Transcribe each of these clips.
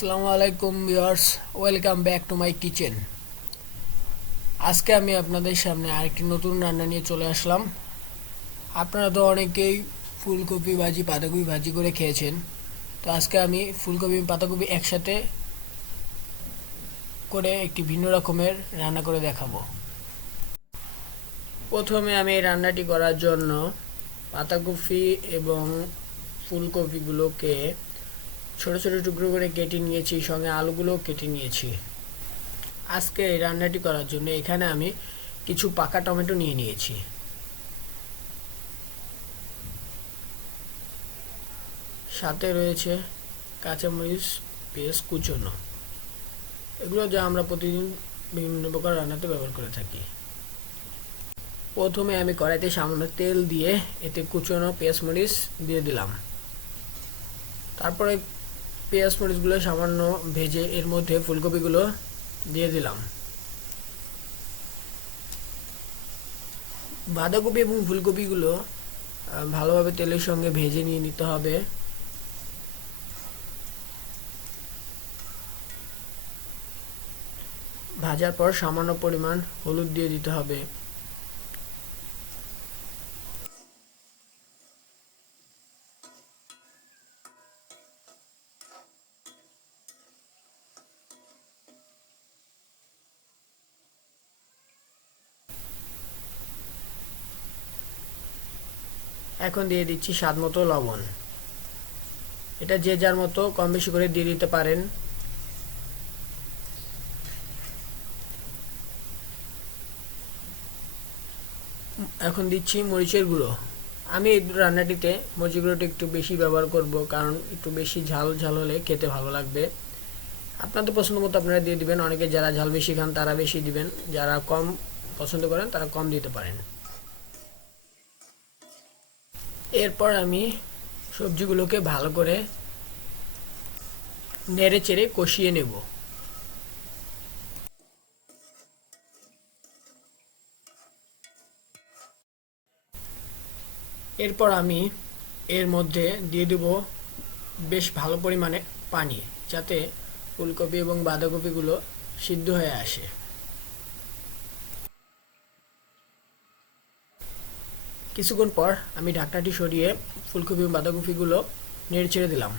আসসালামু আলাইকুম viewers, welcome back to my kitchen. আজকে আমি আপনাদের সামনে আরেকটি নতুন রান্না নিয়ে চলে আসলাম। আপনারা তো অনেকেই ফুলকপি ভাজি পাতাকপি ভাজি করে খেয়েছেন, তো আজকে আমি ফুলকপি পাতাকপি একসাথে করে একটি ভিন্ন রকমের রান্না করে দেখাবো। প্রথমে আমি এই রান্নাটি করার জন্য পাতাকপি এবং ফুলকপিগুলোকে ছোট ছোট টুকরো করে কেটে নিয়েছি, সঙ্গে আলুগুলোও কেটে নিয়েছি। আজকে এই রান্নাটি করার জন্য এখানে আমি কিছু পাকা টমেটো নিয়ে নিয়েছি। সাথে রয়েছে কাঁচামরিচ পেস্ট কুচনো, এগুলো যা আমরা প্রতিদিন বিভিন্ন প্রকার রান্নাতে ব্যবহার করে থাকি। প্রথমে আমি কড়াইতে সামান্য তেল দিয়ে এতে কুচনো পেঁয়াজ মরিচ দিয়ে দিলাম। তারপরে পেঁয়াজ মরিচগুলো সামান্য ভেজে এর মধ্যে ফুলকপিগুলো দিয়ে দিলাম। বাঁধাকপি এবং ফুলকপিগুলো ভালোভাবে তেলের সঙ্গে ভেজে নিয়ে নিতে হবে। ভাজার পর সামান্য পরিমাণ হলুদ দিয়ে দিতে হবে। এখন দিয়ে দিচ্ছি স্বাদ মতো লবণ। এটা যে যার মতো কম বেশি করে দিয়ে দিতে পারেন। এখন দিচ্ছি মরিচের গুঁড়ো। আমি এই রান্নাটিতে মরিচের গুঁড়োটা একটু বেশি ব্যবহার করব, কারণ একটু বেশি ঝাল ঝাল হলে খেতে ভালো লাগবে। আপনাদের পছন্দ মতো আপনারা দিয়ে দিবেন। অনেকে যারা ঝাল বেশি খান তারা বেশি দিবেন, যারা কম পছন্দ করেন তারা কম দিতে পারেন। এরপর আমি সবজিগুলোকে ভালো করে নেড়ে চেড়ে কষিয়ে নেব। এরপর আমি এর মধ্যে দিয়ে দেব বেশ ভালো পরিমাণে পানি, যাতে ফুলকপি এবং বাঁধাকপিগুলো সিদ্ধ হয়ে আসে। কিছুক্ষণ পর আমি ঢাকনাটি সরিয়ে ফুলকপি এবং বাঁধাকপিগুলো নেড়ে ছেড়ে দিলাম।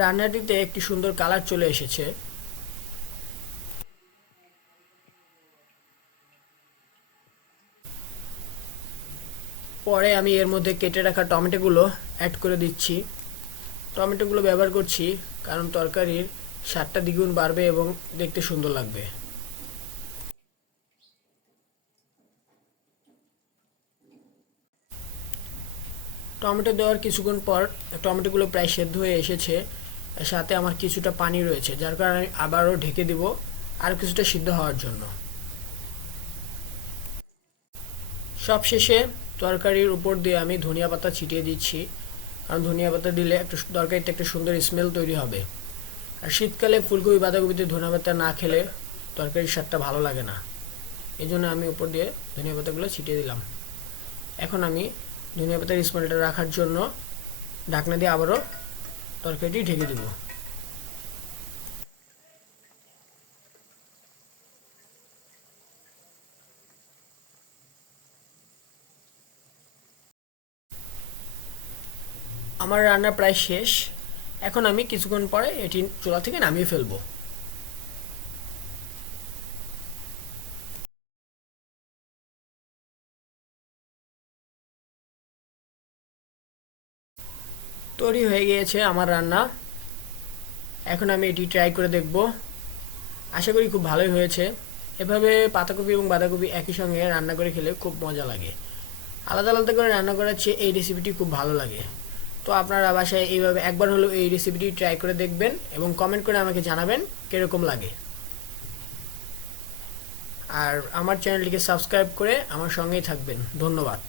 রান্নাটিতে একটি সুন্দর কালার চলে এসেছে। পরে আমি এর মধ্যে কেটে রাখা টমেটোগুলো অ্যাড করে দিচ্ছি। টমেটোগুলো ব্যবহার করছি কারণ তরকারির স্বাদটা দ্বিগুণ বাড়বে এবং দেখতে সুন্দর লাগবে। টমেটো দেওয়ার কিছুক্ষণ পর টমেটোগুলো প্রায় সেদ্ধ হয়ে এসেছে, সাথে আমার কিছুটা পানি রয়েছে, যার কারণে আমি আবারও ঢেকে দেব আর কিছুটা সিদ্ধ হওয়ার জন্য। সবশেষে তরকারির উপর দিয়ে আমি ধনিয়া পাতা ছিটিয়ে দিচ্ছি, কারণ ধনিয়া পাতা দিলে একটু তরকারিতে একটা সুন্দর স্মেল তৈরি হবে। আর শীতকালে ফুলকপি বাঁধাকপিতে ধনিয়া পাতা না খেলে তরকারির স্বাদটা ভালো লাগে না, এই জন্য আমি উপর দিয়ে ধনিয়া পাতাগুলো ছিটিয়ে দিলাম। এখন আমি ধনিয়া পাতার স্মেলটা রাখার জন্য ঢাকনা দিয়ে আবারও তরকারিটি ঢেকে দেব। আমার রান্না প্রায় শেষ। এখন আমি কিছুক্ষণ পরে এটি চুলা থেকে নামিয়ে ফেলবো। তৈরি হয়ে গিয়েছে আমার রান্না। এখন আমি এটি ট্রাই করে দেখব। আশা করি খুব ভালোই হয়েছে। এভাবে পাতাকপি এবং বাঁধাকপি একই সঙ্গে রান্না করে খেলে খুব মজা লাগে। আলাদা আলাদা করে রান্না করার চেয়ে এই রেসিপিটি খুব ভালো লাগে। তো আপনারা বাসায় এইভাবে একবার হলেও এই রেসিপিটি ট্রাই করে দেখবেন এবং কমেন্ট করে আমাকে জানাবেন কীরকম লাগে। আর আমার চ্যানেলটিকে সাবস্ক্রাইব করে আমার সঙ্গেই থাকবেন। ধন্যবাদ।